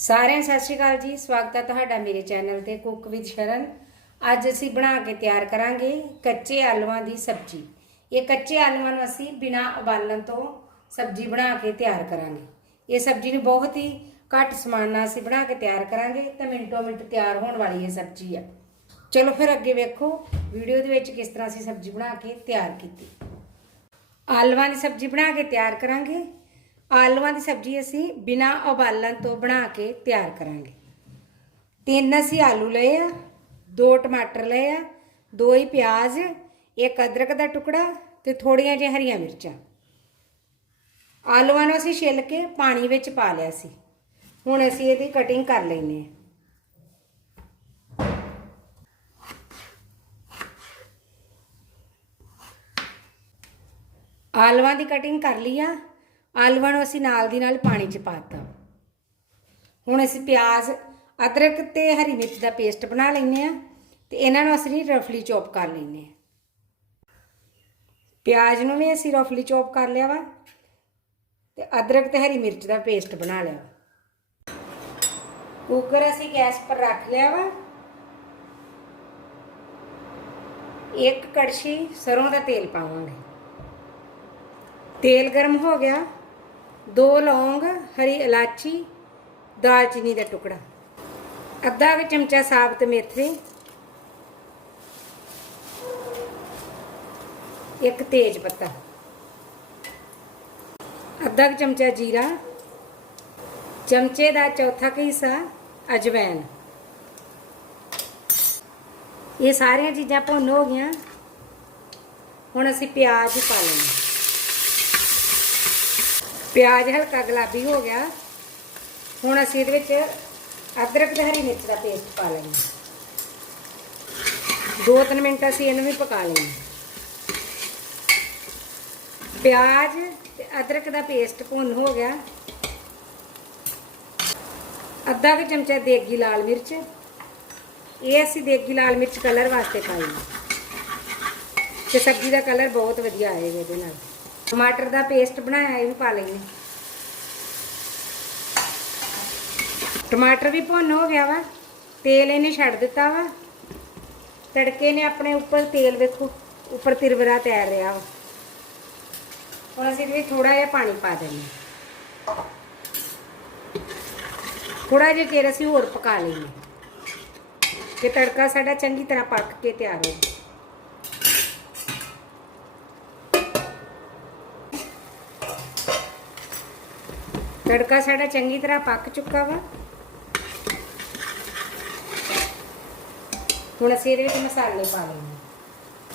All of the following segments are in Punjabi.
ਸਾਰਿਆਂ ਸਤਿ ਸ਼੍ਰੀ ਅਕਾਲ ਜੀ। ਸਵਾਗਤ ਹੈ ਤੁਹਾਡਾ ਮੇਰੇ ਚੈਨਲ ਤੇ ਕੁੱਕ ਵਿਦ ਸ਼ਰਨ। ਅੱਜ ਅਸੀਂ ਬਣਾ ਕੇ ਤਿਆਰ ਕਰਾਂਗੇ ਕੱਚੇ ਆਲੂਆਂ ਦੀ ਸਬਜ਼ੀ। ਇਹ ਕੱਚੇ ਆਲੂਆਂ ਨੂੰ ਅਸੀਂ ਬਿਨਾਂ ਉਬਾਲਣ ਤੋਂ ਸਬਜ਼ੀ ਬਣਾ ਕੇ ਤਿਆਰ ਕਰਾਂਗੇ। ਇਹ ਸਬਜ਼ੀ ਨੂੰ ਬਹੁਤ ਹੀ ਘੱਟ ਸਮਾਨ ਨਾਲ ਅਸੀਂ ਬਣਾ ਕੇ ਤਿਆਰ ਕਰਾਂਗੇ ਤਾਂ ਮਿੰਟੋ ਮਿੰਟ ਤਿਆਰ ਹੋਣ ਵਾਲੀ ਇਹ ਸਬਜ਼ੀ ਆ। ਚਲੋ ਫਿਰ ਅੱਗੇ ਵੇਖੋ ਵੀਡੀਓ ਦੇ ਵਿੱਚ ਕਿਸ ਤਰ੍ਹਾਂ ਅਸੀਂ ਸਬਜ਼ੀ ਬਣਾ ਕੇ ਤਿਆਰ ਕੀਤੀ। ਆਲੂਆਂ ਦੀ ਸਬਜ਼ੀ ਬਣਾ ਕੇ ਤਿਆਰ ਕਰਾਂਗੇ। ਆਲੂਆਂ ਦੀ ਸਬਜ਼ੀ ਅਸੀਂ ਬਿਨਾਂ ਉਬਾਲਣ ਤੋਂ ਬਣਾ ਕੇ ਤਿਆਰ ਕਰਾਂਗੇ। ਤਿੰਨ ਅਸੀਂ ਆਲੂ ਲਏ ਆ, ਦੋ ਟਮਾਟਰ ਲਏ ਆ, ਦੋ ਹੀ ਪਿਆਜ਼, ਇੱਕ ਅਦਰਕ ਦਾ ਟੁਕੜਾ ਤੇ ਥੋੜੀਆਂ ਜਿਹੀਆਂ ਹਰੀਆਂ ਮਿਰਚਾਂ। ਆਲੂਆਂ ਨੂੰ ਅਸੀਂ ਛਿੱਲ ਕੇ ਪਾਣੀ ਵਿੱਚ ਪਾ ਲਿਆ ਸੀ। ਹੁਣ ਅਸੀਂ ਇਹਦੀ ਕਟਿੰਗ ਕਰ ਲੈਨੇ ਆ ਆਲੂਆਂ ਦੀ ਕਟਿੰਗ ਕਰ ਲਈ ਆ। ਆਲੂਆਂ ਨੂੰ ਅਸੀਂ ਨਾਲ ਦੀ ਨਾਲ ਪਾਣੀ 'ਚ ਪਾਤਾ ਹੁਣ ਅਸੀਂ ਪਿਆਜ਼, ਅਦਰਕ ਤੇ ਹਰੀ ਮਿਰਚ ਦਾ ਪੇਸਟ ਬਣਾ ਲੈਨੇ ਆ ਤੇ ਇਹਨਾਂ ਨੂੰ ਅਸੀਂ ਰਫਲੀ ਚੌਪ ਕਰ ਲੈਨੇ ਆ ਪਿਆਜ਼ ਨੂੰ ਵੀ ਅਸੀਂ ਰਫਲੀ ਚੌਪ ਕਰ ਲਿਆ ਵਾ ਤੇ ਅਦਰਕ ਤੇ ਹਰੀ ਮਿਰਚ ਦਾ ਪੇਸਟ ਬਣਾ ਲਿਆ ਕੁੱਕਰ ਅਸੀਂ ਗੈਸ ਪਰ ਰੱਖ ਲਿਆ ਵਾ। ਇੱਕ ਕੜਛੀ ਸਰੋਂ ਦਾ ਤੇਲ ਪਾਵਾਂਗੇ। ਤੇਲ ਗਰਮ ਹੋ ਗਿਆ। ਦੋ ਲੌਂਗ, ਹਰੀ ਇਲਾਚੀ, ਦਾਲਚੀਨੀ ਦਾ ਟੁਕੜਾ। ਅੱਧਾ ਕੁ ਚਮਚਾ ਸਾਬਤ ਮੇਥੀ, ਇੱਕ ਤੇਜ ਪੱਤਾ। ਅੱਧਾ ਕੁ ਚਮਚਾ ਜੀਰਾ, ਚਮਚੇ ਦਾ ਚੌਥਾ ਕੁ ਹਿੱਸਾ ਅਜਵੈਨ। ਇਹ ਸਾਰੀਆਂ ਚੀਜ਼ਾਂ ਭੁੰਨ ਹੋ ਗਈਆਂ। ਹੁਣ ਅਸੀਂ ਪਿਆਜ਼ ਪਾ ਲੈਣੇ ਪਿਆਜ਼ ਹਲਕਾ ਗੁਲਾਬੀ ਹੋ ਗਿਆ। ਹੁਣ ਅਸੀਂ ਇਹਦੇ ਵਿੱਚ ਅਦਰਕ ਤੇ ਹਰੀ ਮਿਰਚ ਦਾ ਪੇਸਟ ਪਾ ਲੈਣਾ ਦੋ ਤਿੰਨ ਮਿੰਟ ਅਸੀਂ ਇਹਨੂੰ ਵੀ ਪਕਾ ਲੈਣਾ ਪਿਆਜ਼ ਤੇ ਅਦਰਕ ਦਾ ਪੇਸਟ ਭੁੰਨ ਹੋ ਗਿਆ। ਅੱਧਾ ਕੁ ਚਮਚਾ ਦੇਗੀ ਲਾਲ ਮਿਰਚ। ਇਹ ਅਸੀਂ ਦੇਗੀ ਲਾਲ ਮਿਰਚ ਕਲਰ ਵਾਸਤੇ ਪਾਈ ਤੇ ਸਬਜ਼ੀ ਦਾ ਕਲਰ ਬਹੁਤ ਵਧੀਆ ਆਏਗਾ ਇਹਦੇ ਨਾਲ। ਟਮਾਟਰ ਦਾ ਪੇਸਟ ਬਣਾਇਆ ਇਹ ਵੀ ਪਾ ਲੈਣੇ ਟਮਾਟਰ ਵੀ ਭੁੰਨ ਹੋ ਗਿਆ ਵਾ, ਤੇਲ ਇਹਨੇ ਛੱਡ ਦਿੱਤਾ ਵਾ। ਤੜਕੇ ਨੇ ਆਪਣੇ ਉੱਪਰ ਤੇਲ ਵੇਖੋ, ਉੱਪਰ ਤਿਰਵਰਾ ਤੈਰ ਰਿਹਾ ਵਾ। ਹੁਣ ਅਸੀਂ ਵੀ ਵਿੱਚ ਥੋੜਾ ਜਿਹਾ ਪਾਣੀ ਪਾ ਦਿੰਦੇ ਥੋੜਾ ਜਿਹਾ ਚਿਰ ਅਸੀਂ ਹੋਰ ਪਕਾ ਲਈਏ। ਕਿ ਤੜਕਾ ਸਾਡਾ ਚੰਗੀ ਤਰ੍ਹਾਂ ਪੱਕ ਕੇ ਤਿਆਰ ਹੋ ਜਾਵੇ। ਤੜਕਾ ਸਾਡਾ ਚੰਗੀ ਤਰ੍ਹਾਂ ਪੱਕ ਚੁੱਕਾ ਵਾ। ਹੁਣ ਅਸੀਂ ਇਹਦੇ ਵਿੱਚ ਮਸਾਲੇ ਪਾ ਲੈਣੇ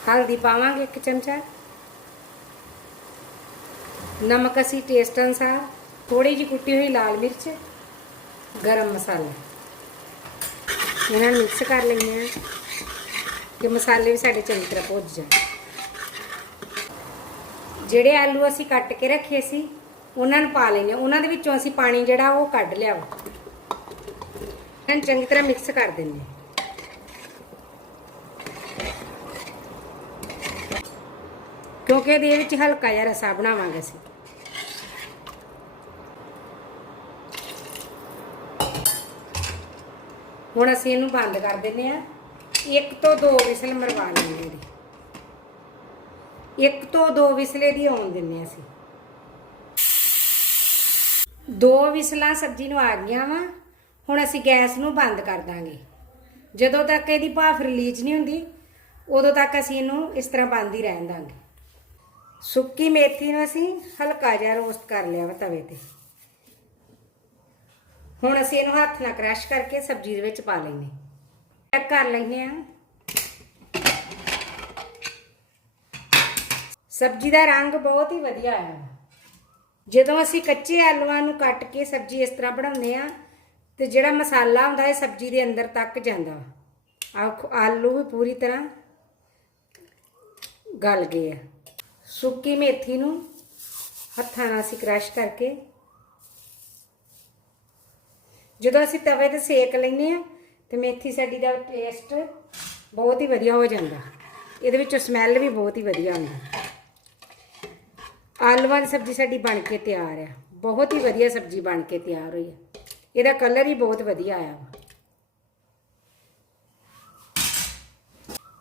ਹਲਦੀ ਪਾਵਾਂਗੇ ਇੱਕ ਚਮਚਾ। ਨਮਕ ਅਸੀਂ ਟੇਸਟ ਅਨੁਸਾਰ ਥੋੜੀ ਜਿਹੀ ਕੁੱਟੀ ਹੋਈ ਲਾਲ ਮਿਰਚ, ਗਰਮ ਮਸਾਲਾ। ਇਹਨਾਂ ਨੂੰ ਮਿਕਸ ਕਰ ਲੈਂਦੇ ਆ ਕਿ ਮਸਾਲੇ ਵੀ ਸਾਡੇ ਚੰਗੀ ਤਰ੍ਹਾਂ ਭੁੱਜ ਜਾਣ। ਜਿਹੜੇ ਆਲੂ ਅਸੀਂ ਕੱਟ ਕੇ ਰੱਖੇ ਸੀ ਉਹਨਾਂ ਨੂੰ ਪਾ ਲੈਣੇ ਉਹਨਾਂ ਦੇ ਵਿੱਚੋਂ ਅਸੀਂ ਪਾਣੀ ਜਿਹੜਾ ਉਹ ਕੱਢ ਲਿਆ ਵਾ। ਇਹਨਾਂ ਚੰਗੀ ਤਰ੍ਹਾਂ ਮਿਕਸ ਕਰ ਦਿੰਦੇ ਹਾਂ। ਕਿਉਂਕਿ ਇਹਦੇ ਵਿੱਚ ਹਲਕਾ ਜਿਹਾ ਰਸਾ ਬਣਾਵਾਂਗੇ ਅਸੀਂ। ਹੁਣ ਅਸੀਂ ਇਹਨੂੰ ਬੰਦ ਕਰ ਦਿੰਨੇ ਆ ਇੱਕ ਤੋਂ ਦੋ ਵਿਸਲ ਮਰਵਾ ਲੈਂਦੇ ਇਹਦੀ। ਇੱਕ ਤੋਂ ਦੋ ਵਿਸਲੇ ਦੀ ਆਉਣ ਦਿੰਨੇ ਅਸੀਂ। ਦੋ ਵਿਸਲਾਂ ਸਬਜ਼ੀ ਨੂੰ ਆ ਗਈਆਂ ਵਾ, ਹੁਣ ਅਸੀਂ ਗੈਸ ਨੂੰ ਬੰਦ ਕਰ ਦਾਂਗੇ। ਜਦੋਂ ਤੱਕ ਇਹਦੀ ਭਾਫ ਰਿਲੀਜ਼ ਨਹੀਂ ਹੁੰਦੀ, ਉਦੋਂ ਤੱਕ ਅਸੀਂ ਇਹਨੂੰ ਇਸ ਤਰ੍ਹਾਂ ਬੰਦ ਹੀ ਰਹਿਣ ਦਾਂਗੇ। ਸੁੱਕੀ ਮੇਥੀ ਨੂੰ ਅਸੀਂ ਹਲਕਾ ਜਿਹਾ ਰੋਸਟ ਕਰ ਲਿਆ ਵਾ ਤਵੇ ਤੇ। ਹੁਣ ਅਸੀਂ ਇਹਨੂੰ ਹੱਥ ਨਾਲ ਕ੍ਰਸ਼ ਕਰਕੇ ਸਬਜ਼ੀ ਦੇ ਵਿੱਚ ਪਾ ਲੈਨੇ ਚੈੱਕ ਕਰ ਲੈਨੇ ਆ ਸਬਜ਼ੀ ਦਾ ਰੰਗ ਬਹੁਤ ਹੀ ਵਧੀਆ ਆਇਆ ਜਦੋਂ ਅਸੀਂ ਕੱਚੇ ਆਲੂਆਂ ਨੂੰ ਕੱਟ ਕੇ ਸਬਜ਼ੀ ਇਸ ਤਰ੍ਹਾਂ ਬਣਾਉਂਦੇ ਆ ਤੇ ਜਿਹੜਾ ਮਸਾਲਾ ਹੁੰਦਾ ਹੈ, ਸਬਜ਼ੀ ਦੇ ਅੰਦਰ ਤੱਕ ਜਾਂਦਾ ਆ ਆਲੂ ਵੀ ਪੂਰੀ ਤਰ੍ਹਾਂ ਗਲ ਗਏ ਆ। ਸੁੱਕੀ ਮੇਥੀ ਨੂੰ ਹੱਥਾਂ ਨਾਲ ਅਸੀਂ ਕ੍ਰਸ਼ ਕਰਕੇ, ਜਦੋਂ ਅਸੀਂ ਤਵੇ ਤੇ ਸੇਕ ਲੈਨੇ ਆ ਤੇ ਮੇਥੀ ਸਾਡੀ ਦਾ ਟੇਸਟ ਬਹੁਤ ਹੀ ਵਧੀਆ ਹੋ ਜਾਂਦਾ। ਇਹਦੇ ਵਿੱਚੋਂ ਸਮੈਲ ਵੀ ਬਹੁਤ ਹੀ ਵਧੀਆ ਆਉਂਦੀ। ਆਲੂਆਂ ਦੀ ਸਬਜ਼ੀ ਸਾਡੀ ਬਣ ਕੇ ਤਿਆਰ ਆ। ਬਹੁਤ ਹੀ ਵਧੀਆ ਸਬਜ਼ੀ ਬਣ ਕੇ ਤਿਆਰ ਹੋਈ ਆ। ਇਹਦਾ ਕਲਰ ਹੀ ਬਹੁਤ ਵਧੀਆ ਆਇਆ ਵਾ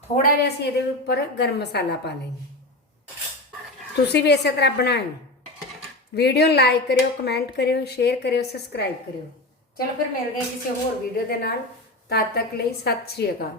ਥੋੜਾ ਜਿਹਾ ਅਸੀਂ ਇਹਦੇ ਉੱਪਰ ਗਰਮ ਮਸਾਲਾ ਪਾ ਲੈਂਗੇ ਤੁਸੀਂ ਵੀ ਇਸੇ ਤਰ੍ਹਾਂ ਬਣਾਇਓ ਵੀਡੀਓ ਲਾਈਕ ਕਰਿਓ, ਕਮੈਂਟ ਕਰਿਓ, ਸ਼ੇਅਰ ਕਰਿਓ, ਸਬਸਕ੍ਰਾਈਬ ਕਰਿਓ। ਚਲੋ ਫਿਰ ਮਿਲਦੇ ਹਾਂ ਕਿਸੇ ਹੋਰ ਵੀਡੀਓ ਦੇ ਨਾਲ। ਤਦ ਤੱਕ ਲਈ ਸਤਿ ਸ਼੍ਰੀ ਅਕਾਲ।